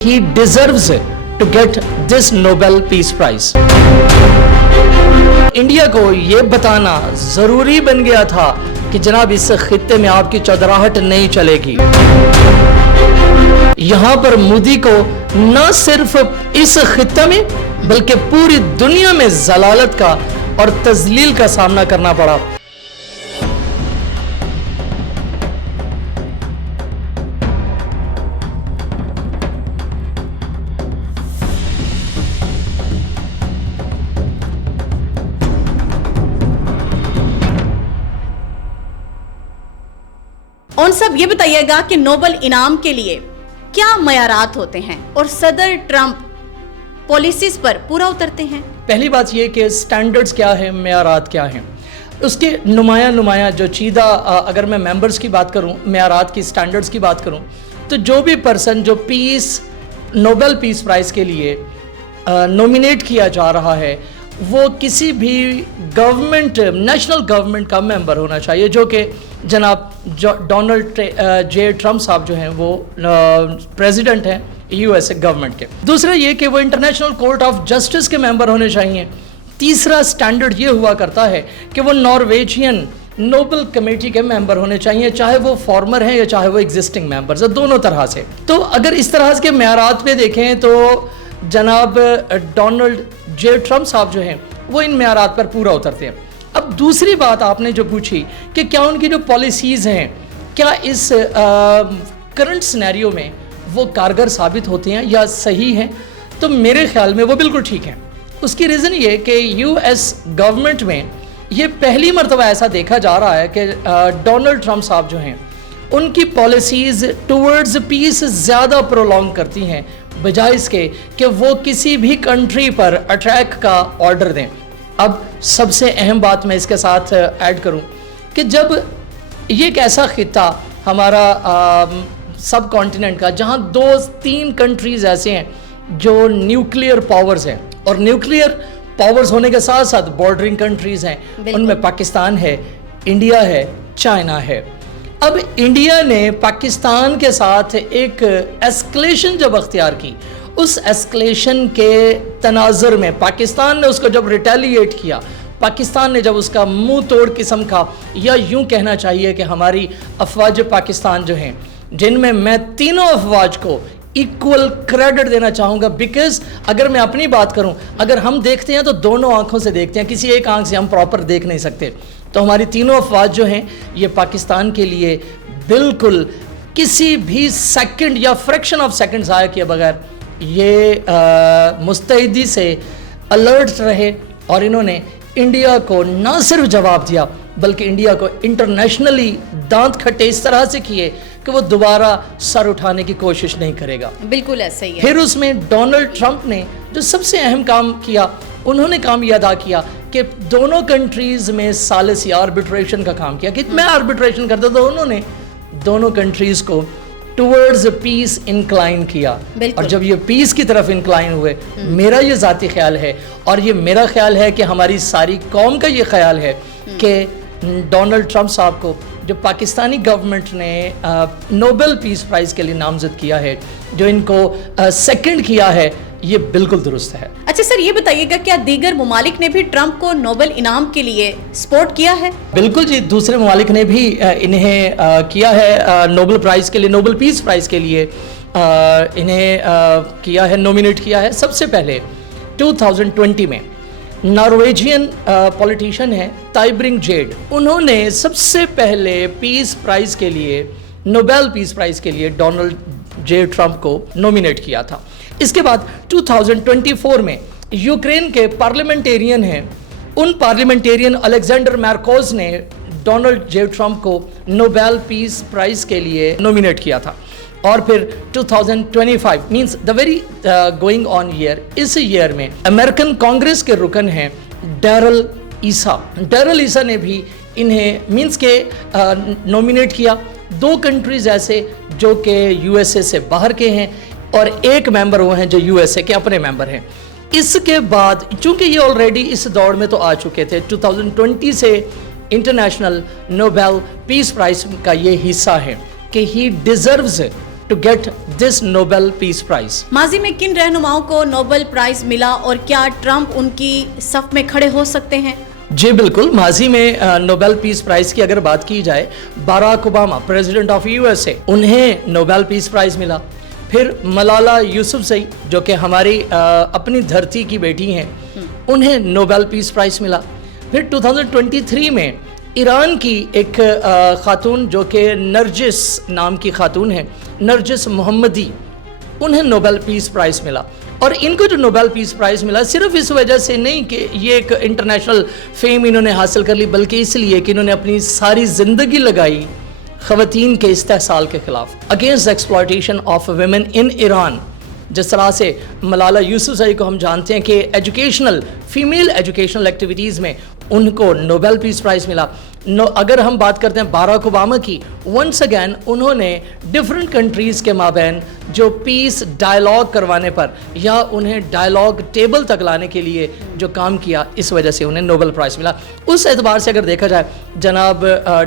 He deserves to get this Nobel Peace Prize. India को ये बताना जरूरी बन गया था कि जनाब इस खित्ते में आपकी चौधराहट नहीं चलेगी। यहाँ पर मोदी को न सिर्फ इस खित्ते में बल्कि पूरी दुनिया में जलालत का और तजलील का सामना करना पड़ा। और सब ये बताइएगा कि नोबेल इनाम के लिए क्या मयारात होते हैं और सदर ट्रंप पॉलिसीज पर पूरा उतरते हैं। पहली बात ये कि स्टैंडर्ड्स क्या है, मयारात क्या हैं, उसके नुमाया जो चीज़ा अगर मैं मेंबर्स की बात करूं, मयारात की स्टैंडर्ड्स की बात करूं, तो जो भी पर्सन जो नोबेल पीस प्राइज़ के लिए नॉमिनेट किया जा रहा है वो किसी भी गवर्नमेंट, नेशनल गवर्नमेंट का मेंबर होना चाहिए, जो कि जनाब डोनाल्ड जे ट्रम्प साहब जो हैं वो प्रेसिडेंट हैं यूएसए गवर्नमेंट के। दूसरा ये कि वो इंटरनेशनल कोर्ट ऑफ जस्टिस के मेंबर होने चाहिए। तीसरा स्टैंडर्ड ये हुआ करता है कि वो नॉर्वेजियन नोबेल कमेटी के मेंबर होने चाहिए, चाहे वो फॉर्मर हैं या चाहे वो एग्जिस्टिंग मेंबर्स हैं, दोनों तरह से। तो अगर इस तरह के मेयारात पे देखें तो जनाब डोनाल्ड जे ट्रम्प साहब जो हैं वो इन मेयारात पर पूरा उतरते हैं। अब दूसरी बात आपने जो पूछी कि क्या उनकी जो पॉलिसीज़ हैं क्या इस करंट सिनेरियो में वो कारगर साबित होती हैं या सही हैं, तो मेरे ख्याल में वो बिल्कुल ठीक हैं। उसकी रीज़न ये कि यूएस गवर्नमेंट में ये पहली मरतबा ऐसा देखा जा रहा है कि डोनाल्ड ट्रम्प साहब जो हैं उनकी पॉलिसीज़ टूवर्ड्स पीस ज़्यादा प्रोलॉन्ग करती हैं बजाय इसके कि वो किसी भी कंट्री पर अटैक का ऑर्डर दें। अब सबसे अहम बात मैं इसके साथ ऐड करूं कि जब ये एक ऐसा खित्ता हमारा सब कॉन्टिनेंट का जहां 2-3 कंट्रीज़ ऐसे हैं जो न्यूक्लियर पावर्स हैं, और न्यूक्लियर पावर्स होने के साथ साथ बॉर्डरिंग कंट्रीज़ हैं, उनमें पाकिस्तान है, इंडिया है, चाइना है। अब इंडिया ने पाकिस्तान के साथ एक एस्केलेशन जब अख्तियार की, उस एस्केलेशन के तनाज़ुर में पाकिस्तान ने उसको जब रिटेलिएट किया, पाकिस्तान ने जब उसका मुंह तोड़ किस्म का, या यूं कहना चाहिए कि हमारी अफवाज पाकिस्तान जो हैं, जिनमें मैं तीनों अफवाज को इक्वल क्रेडिट देना चाहूँगा, बिकॉज अगर मैं अपनी बात करूँ, अगर हम देखते हैं तो दोनों आँखों से देखते हैं, किसी एक आँख से हम प्रॉपर देख नहीं सकते। तो हमारी तीनों अफवाज जो हैं ये पाकिस्तान के लिए बिल्कुल किसी भी सेकंड या फ्रैक्शन ऑफ सेकंड ज़ाया किए बगैर ये मुस्तैदी से अलर्ट रहे, और इन्होंने इंडिया को न सिर्फ जवाब दिया बल्कि इंडिया को इंटरनेशनली दांत खट्टे इस तरह से किए कि वो दोबारा सर उठाने की कोशिश नहीं करेगा। बिल्कुल ऐसा ही है। फिर उसमें डोनाल्ड ट्रंप ने जो सबसे अहम काम किया, उन्होंने काम ये अदा किया कि दोनों कंट्रीज़ में सालिस या आर्बिट्रेशन का काम किया कि मैं आर्बिट्रेशन करता, तो उन्होंने दोनों कंट्रीज़ को टूवर्ड्स पीस इंक्लाइन किया, और जब ये पीस की तरफ इंक्लाइन हुए, मेरा ये ज़ाती ख्याल है और ये मेरा ख्याल है कि हमारी सारी कौम का ये ख्याल है कि डोनाल्ड ट्रंप साहब को जो पाकिस्तानी गवर्नमेंट ने नोबेल पीस प्राइज़ के लिए नामजद किया है, जो इनको सेकंड किया है, ये बिल्कुल दुरुस्त है। अच्छा सर, ये बताइएगा क्या दीगर ममालिक ने भी ट्रंप को नोबेल इनाम के लिए सपोर्ट किया है? बिल्कुल जी, दूसरे ममालिक ने भी इन्हें किया है नोबेल प्राइज़ के लिए, नोबेल पीस प्राइज़ के लिए इन्हें किया है, नॉमिनेट किया है। सबसे पहले 2020 में नॉर्वेजियन पॉलिटिशियन है ताइब्रिंग जेड, उन्होंने सबसे पहले पीस प्राइज़ के लिए, नोबेल पीस प्राइज़ के लिए डोनाल्ड जे ट्रंप को नॉमिनेट किया था। इसके बाद 2024 में यूक्रेन के पार्लियामेंटेरियन हैं, उन पार्लियामेंटेरियन अलेक्जेंडर मार्कोस ने डोनाल्ड जे ट्रंप को नोबेल पीस प्राइज़ के लिए नॉमिनेट किया था। और फिर 2025 means the very going on year, इस ईयर में अमेरिकन कांग्रेस के रुकन हैं डैरल ईसा ने भी इन्हें मींस के नॉमिनेट किया। 2 कंट्रीज़ ऐसे जो कि यूएसए से बाहर के हैं और एक मेंबर वो हैं जो यूएसए के अपने मेंबर हैं। इसके बाद चूंकि ये ऑलरेडी इस दौड़ में तो आ चुके थे, 2020 से इंटरनेशनल नोबेल पीस प्राइज़ का ये हिस्सा है कि he deserves to get this Nobel Peace Prize. माजी में किन रहनुमाओं को नोबेल प्राइज मिला और क्या ट्रंप उनकी सफ में खड़े हो सकते हैं? जी बिल्कुल, माजी में नोबेल पीस प्राइज की अगर बात की जाए, Barack Obama president of USA, उन्हें नोबेल पीस प्राइज मिला। फिर मलाला यूसुफजई जो कि हमारी अपनी धरती की बेटी हैं, उन्हें नोबेल पीस प्राइज मिला। फिर 2023 में ईरान की एक खातून जो कि नरजिस नाम की खातून है, नरजिस मोहम्मदी, उन्हें नोबेल पीस प्राइज़ मिला। और इनको जो नोबेल पीस प्राइज़ मिला सिर्फ इस वजह से नहीं कि ये एक इंटरनेशनल फेम इन्होंने हासिल कर ली, बल्कि इसलिए कि इन्होंने अपनी सारी ज़िंदगी लगाई ख़वातीन के इस्तेहसाल के ख़िलाफ़, against exploitation of women in Iran. जिस तरह से मलाला यूसुफजई को हम जानते हैं कि एजुकेशनल, फीमेल एजुकेशनल एक्टिविटीज़ में उनको नोबेल पीस प्राइज़ मिला। अगर हम बात करते हैं बाराक ओबामा की, वंस अगैन उन्होंने डिफरेंट कंट्रीज़ के माबैन जो पीस डायलॉग करवाने पर या उन्हें डायलॉग टेबल तक लाने के लिए जो काम किया, इस वजह से उन्हें नोबेल प्राइज़ मिला। उस एतबार से अगर देखा जाए, जनाब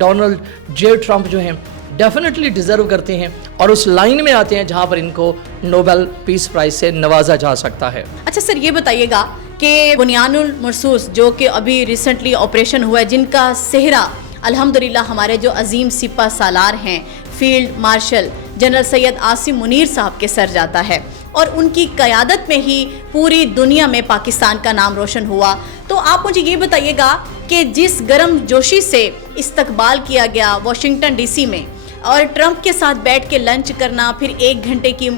डोनाल्ड जे ट्रंप जो हैं डेफिनेटली डिज़र्व करते हैं और उस लाइन में आते हैं जहां पर इनको नोबेल पीस प्राइज़ से नवाजा जा सकता है। अच्छा सर, ये बताइएगा कि बुनियानुल मरसूस जो कि अभी रिसेंटली ऑपरेशन हुआ है, जिनका सेहरा अल्हम्दुलिल्लाह हमारे जो अजीम सिपा सालार हैं field marshal general Syed Asim Munir साहब के सर जाता है और उनकी क़यादत में ही पूरी दुनिया में पाकिस्तान का नाम रोशन हुआ। तो आप मुझे ये बताइएगा कि जिस गर्म जोशी से इस्तकबाल किया गया वाशिंगटन डीसी में और ट्रंप के साथ बैठ के लंच करना, फिर 1 घंटे की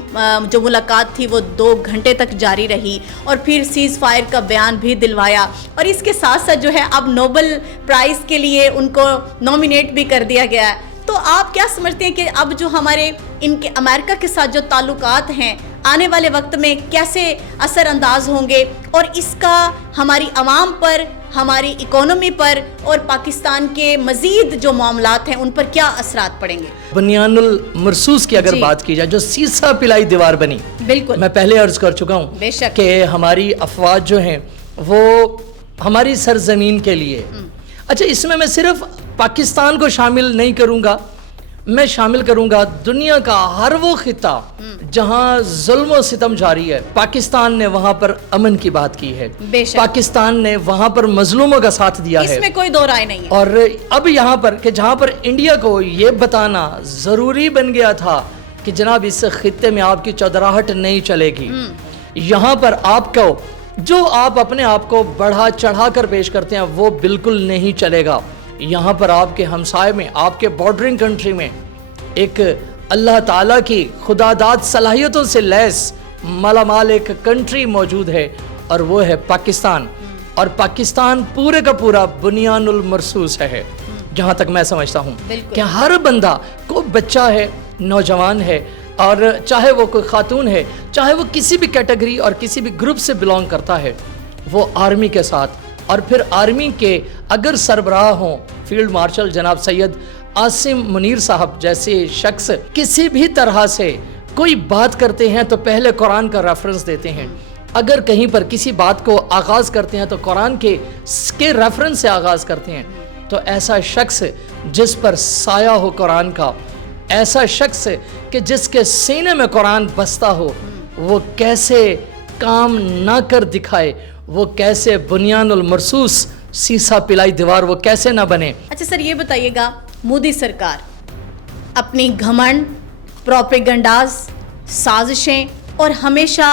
जो मुलाकात थी वो 2 घंटे तक जारी रही और फिर सीज़ फायर का बयान भी दिलवाया और इसके साथ साथ जो है अब नोबेल प्राइज़ के लिए उनको नॉमिनेट भी कर दिया गया है। तो आप क्या समझते हैं कि अब जो हमारे इनके अमेरिका के साथ जो ताल्लुकात हैं आने वाले वक्त में कैसे असरअंदाज होंगे और इसका हमारी आवाम पर, हमारी इकोनॉमी पर और पाकिस्तान के मजीद जो मामलात हैं उन पर क्या असरात पड़ेंगे? बुनियानुल मरसूस की अगर बात की जाए, जो सीसा पिलाई दीवार बनी, बिल्कुल मैं पहले अर्ज कर चुका हूँ बेशक कि हमारी अफवाज जो हैं वो हमारी सरजमीन के लिए। अच्छा, इसमें मैं सिर्फ पाकिस्तान को शामिल नहीं करूँगा, मैं शामिल करूंगा दुनिया का हर वो खिता जहां जुल्म और सितम जारी है। पाकिस्तान ने वहां पर अमन की बात की है, पाकिस्तान ने वहां पर मजलूमों का साथ दिया है, इसमें कोई दो राय नहीं है। और अब यहाँ पर कि जहां पर इंडिया को ये बताना जरूरी बन गया था कि जनाब इस खिते में आपकी चौधराहट नहीं चलेगी, यहाँ पर आपको जो आप अपने आप को बढ़ा चढ़ा कर पेश करते हैं वो बिल्कुल नहीं चलेगा। यहाँ पर आपके हमसाए में, आपके बॉर्डरिंग कंट्री में एक अल्लाह ताला की खुदादाद सलाहियतों से लैस मालामाल एक कंट्री मौजूद है और वो है पाकिस्तान। और पाकिस्तान पूरे का पूरा बुनियानुल मरसूस है, जहाँ तक मैं समझता हूँ कि हर बंदा, कोई बच्चा है, नौजवान है, और चाहे वो कोई खातून है, चाहे वो किसी भी कैटेगरी और किसी भी ग्रुप से बिलोंग करता है, वो आर्मी के साथ, और फिर आर्मी के अगर सरबराह हों फील्ड मार्शल जनाब सैयद आसिम मुनीर साहब जैसे शख्स किसी भी तरह से कोई बात करते हैं तो पहले कुरान का रेफरेंस देते हैं। अगर कहीं पर किसी बात को आगाज़ करते हैं तो कुरान के रेफरेंस से आगाज़ करते हैं। तो ऐसा शख्स जिस पर साया हो कुरान का, ऐसा शख्स कि जिसके सीने में कुरान बसता हो, वो कैसे काम ना कर दिखाए, वो कैसे बुनियानुल मरसूस सीसा पिलाई दीवार वो कैसे ना बने। अच्छा सर, ये बताइएगा, मोदी सरकार अपनी घमंड, प्रोपेगेंडाज, साजिशें और हमेशा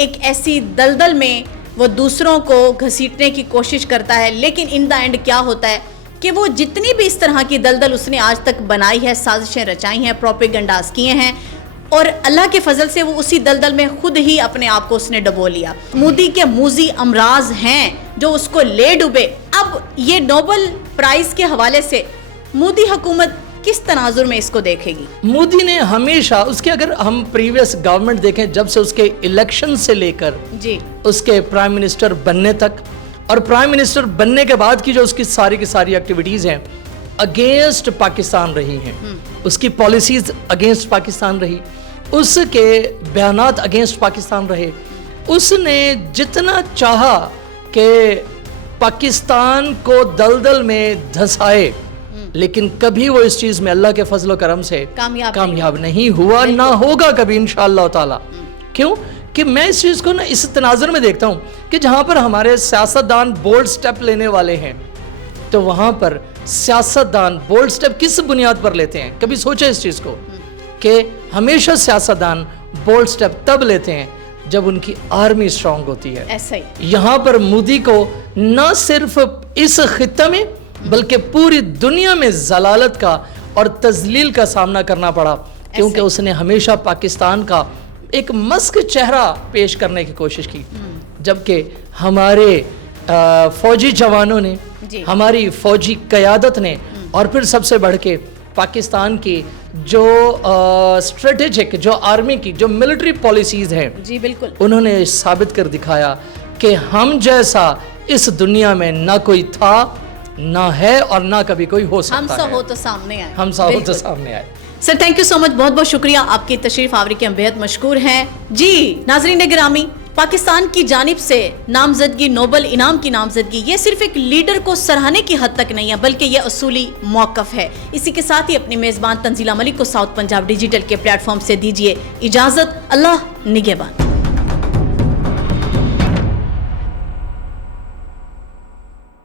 एक ऐसी दलदल में वो दूसरों को घसीटने की कोशिश करता है, लेकिन इन द एंड क्या होता है कि वो जितनी भी इस तरह की दलदल उसने आज तक बनाई है, साजिशें रचाई हैं, प्रोपेगेंडाज किए हैं, और अल्लाह के फजल से वो उसी दलदल में खुद ही अपने आप को उसने डबो लिया। मोदी के मूजी अमराज हैं जो उसको ले डूबे। अब ये नोबेल प्राइज के हवाले से मोदी हुकूमत किस तनाजुर में इसको देखेगी? मोदी ने हमेशा उसके, अगर हम प्रीवियस गवर्नमेंट देखें, जब से उसके इलेक्शन से लेकर जी उसके प्राइम मिनिस्टर बनने तक और प्राइम मिनिस्टर बनने के बाद की जो उसकी सारी की सारी एक्टिविटीज़ हैं अगेंस्ट पाकिस्तान रही हैं, उसकी पॉलिसीज अगेंस्ट पाकिस्तान रही, उसके बयानात अगेंस्ट पाकिस्तान रहे। उसने जितना चाहा कि पाकिस्तान को दलदल में धंसाए, لیکن کبھی وہ اس چیز میں اللہ کے فضل و کرم سے کامیاب نہیں ہوا، نہ ہوگا کبھی انشاءاللہ تعالی۔ کیوں کہ میں اس چیز کو نا اس تناظر میں دیکھتا ہوں کہ جہاں پر ہمارے سیاستدان بولڈ سٹیپ لینے والے ہیں تو وہاں پر سیاستدان بولڈ سٹیپ کس بنیاد پر لیتے ہیں؟ کبھی سوچے اس چیز کو کہ ہمیشہ سیاستدان بولڈ سٹیپ تب لیتے ہیں جب ان کی آرمی اسٹرانگ ہوتی ہے۔ ایسا ہی یہاں پر مودی کو نہ صرف اس خطہ میں بلکہ پوری دنیا میں ضلالت کا اور تذلیل کا سامنا کرنا پڑا، کیونکہ اس نے ہمیشہ پاکستان کا ایک مسک چہرہ پیش کرنے کی کوشش کی، جبکہ ہمارے فوجی جوانوں نے، ہماری فوجی قیادت نے، اور پھر سب سے بڑھ کے پاکستان کی جو اسٹریٹجک، جو آرمی کی جو ملٹری پالیسیز ہیں، جی بالکل، انہوں نے ثابت کر دکھایا کہ ہم جیسا اس دنیا میں نہ کوئی تھا، نہ ہے، اور نہ کبھی کوئی ہو سکتا ہے۔ ہم سا ہو تو سامنے آئے، ہم سا ہو تو سامنے آئے۔ سر تھینک یو سو مچ، بہت بہت شکریہ، آپ کی تشریف آوری کے ہم بہت مشکور ہیں۔ جی ناظرین گرامی، پاکستان کی جانب سے نامزدگی، نوبل انعام کی نامزدگی، یہ صرف ایک لیڈر کو سراہنے کی حد تک نہیں ہے بلکہ یہ اصولی موقف ہے۔ اسی کے ساتھ ہی اپنی میزبان تنزیلہ ملک کو ساؤتھ پنجاب ڈیجیٹل کے پلیٹ فارم سے دیجیے اجازت۔ اللہ نگہبان۔